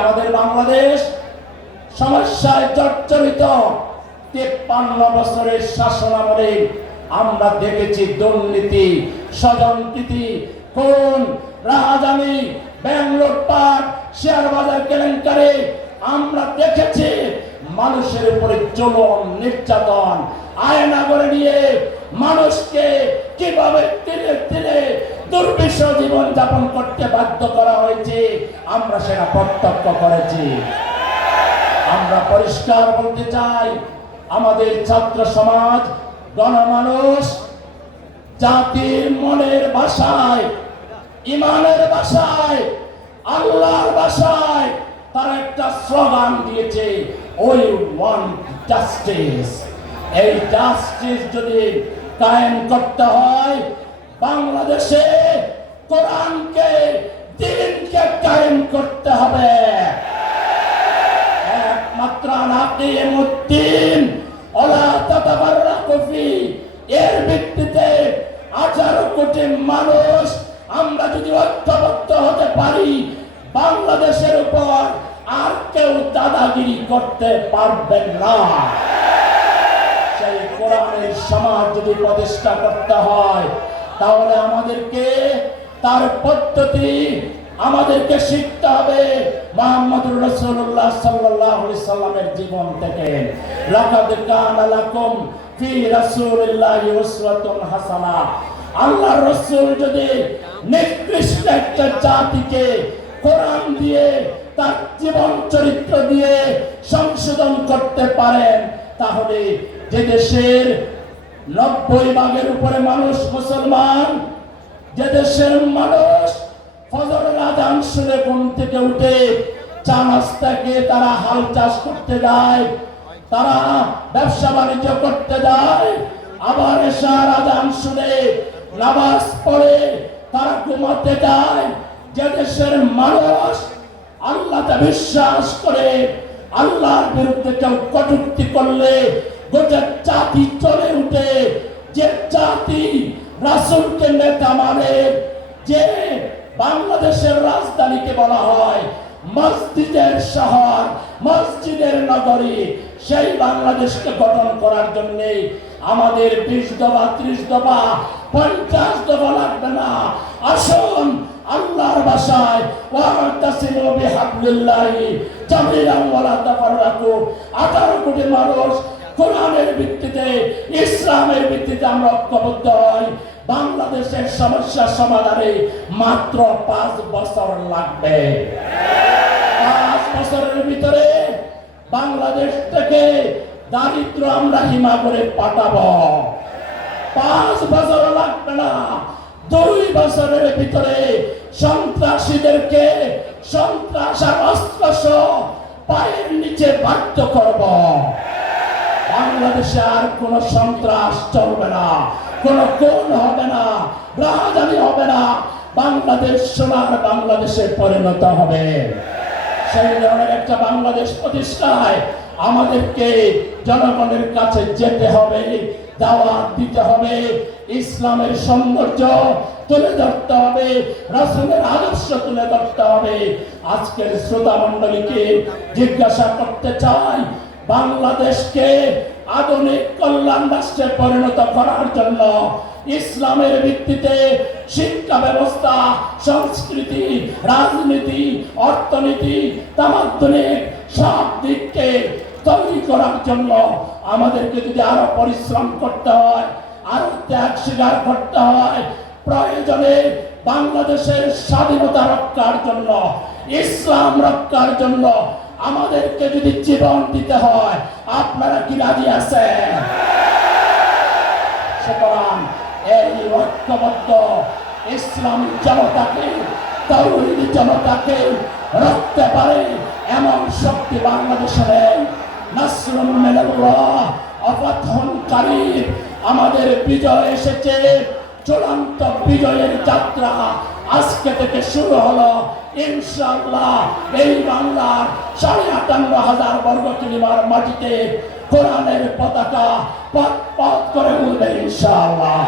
আমাদের বাংলাদেশ সমস্যায় জর্জরিত। 53 বছরের শাসনামলে আমরা দেখেছি দুর্নীতি, স্বজনপ্রীতি, খুন, রাহাজানি, ব্যাংক লুটপাট, শেয়ার বাজার কেলেঙ্কারি। আমরা দেখেছি মানুষের উপরে জুলুম, নির্যাতন, আয়না করে নিয়ে মানুষকে কিভাবে তিলে তিলে দুর্বিষহ জীবন যাপন করতে বাধ্য করা হয়েছে। আমরা সেটা প্রত্যক্ষ করেছি। আমরা পরিষ্কার বলতে চাই, আমাদের ছাত্র সমাজ, গণমানুষ জাতির মনের ভাষায়, ইমানের ভাষায়, আল্লাহর ভাষায় তারা একটা স্লোগান দিয়েছে, উই ওয়ান্ট জাস্টিস। এই জাস্টিস যদি কায়েম করতে হয়, বাংলাদেশে কোরআনকে, দ্বীনকে কায়েম করতে হবে। একমাত্র নাকিমুদ্দিন ওয়ালা তাতাফাররাকু ফি, এর ভিত্তিতে 18 কোটি মানুষ আমরা যদি ঐক্যবদ্ধ হতে পারি, বাংলাদেশের উপর আর কেউ দাদাগিরি করতে পারবে না। সেই কোরআনের সমাজ যদি প্রতিষ্ঠা করতে হয়, তাহলে আমাদেরকে তার পদ্ধতি আমাদেরকে শিখতে হবে মুহাম্মদুর রাসূলুল্লাহ সাল্লাল্লাহু আলাইহি সাল্লামের জীবন থেকে। লাকাদ কানা লাকুম ফি রাসূলিল্লাহি উসওয়াতুন হাসানা। আল্লাহর রাসূল যদি নিকৃষ্ট একটা জাতিকে কোরআন দিয়ে, তার জীবন চরিত্র দিয়ে সংশোধন করতে পারেন, তাহলে যে দেশের 90 ভাগের উপরে মানুষ মুসলমান, যে দেশের মানুষ ফজরের আযান শুনে ঘুম থেকে উঠে চা নাস্তা খেয়ে তারা হাল চাষ করতে যায়, তারা ব্যবসা বাণিজ্য করতে যায়, আবার এশার আযান শুনে নামাজ পড়ে তারা ঘুমাতে যায়, যে দেশের মানুষ আল্লাহতে বিশ্বাস করে, আল্লাহর বিরুদ্ধে কেউ কটূক্তি করলে গোটা জাতি চলে উঠে, যে জাতি রাসূলকে নেতা মানে, যে বাংলাদেশের রাজধানীকে বলা হয় মসজিদের শহর, মসজিদের নগরী, সেই বাংলাদেশকে গঠন করার জন্য আমাদের 20 দফা, 30 দফা, 50 দফা লাগবে না। আসুন আল্লাহর ভাষায় ওয়াতাসিমু বিহাবলিল্লাহি জামিআন ওয়ালা তাফাররাকু। 18 কোটি মানুষ কোরআনের ভিত্তিতে, ইসলামের ভিত্তিতে আমরা ঐক্যবদ্ধ হই। বাংলাদেশের সমস্যা সমাধানে মাত্র 5 বছর লাগবে। 5 বছরের ভিতরে বাংলাদেশ থেকে দারিদ্র আমরা হিমা করে পাঠাবো। 5 বছর লাগবে না, 2 বছরের ভিতরে সন্ত্রাসীদেরকে সন্ত্রাস আর অস্ত্র পায়ের নিচে বাধ্য করব। বাংলাদেশে আর কোন সন্ত্রাস চলবে না, কোন খুন হবে না, রাজধানী হবে না। বাংলাদেশ সোনার বাংলাদেশে পরিণত হবে। সেই ধরনের একটা বাংলাদেশ প্রতিষ্ঠায় আমাদেরকে জনগণের কাছে যেতে হবে, দাওয়াত দিতে হবে, ইসলামের সৌন্দর্য তুলে ধরতে হবে, রাসূলের আদর্শ তুলে ধরতে হবে। আজকের শ্রোতা মণ্ডলীকে জিজ্ঞাসা করতে চাই, বাংলাদেশকে আধুনিক কল্যাণ রাষ্ট্রে পরিণত করার জন্য ইসলামের ভিত্তিতে শিক্ষা ব্যবস্থা, সংস্কৃতি, রাজনীতি, অর্থনীতি, তামাদ্দুনিক সব দিককে তৈরি করার জন্য আমাদেরকে যদি আরো পরিশ্রম করতে হয়, আরো ত্যাগ স্বীকার করতে হয়, প্রয়োজনে বাংলাদেশের স্বাধীনতা রক্ষার জন্য, ইসলাম রক্ষার জন্য আমাদেরকে যদি জীবন দিতে হয়, আপনারা কি রাজি আছেন? সুতরাং এই ঐক্যবদ্ধ ইসলামী জনতাকে, তাওহীদি জনতাকে রক্ষতে পারে এমন শক্তি বাংলাদেশে নেই। নাসরুম মিনাল্লাহ ওয়া ফাতহুন কারীব। আমাদের বিজয় এসেছে, চূড়ান্ত বিজয়ের যাত্রা আজকে থেকে শুরু হলো। ইনশাআল্লাহ এই বাংলার ৫৮,০০০ বর্গ কিলোমিটার মাটিতে কোরআনের পতাকা পথ পথ করে উঠবে ইনশাআল্লাহ।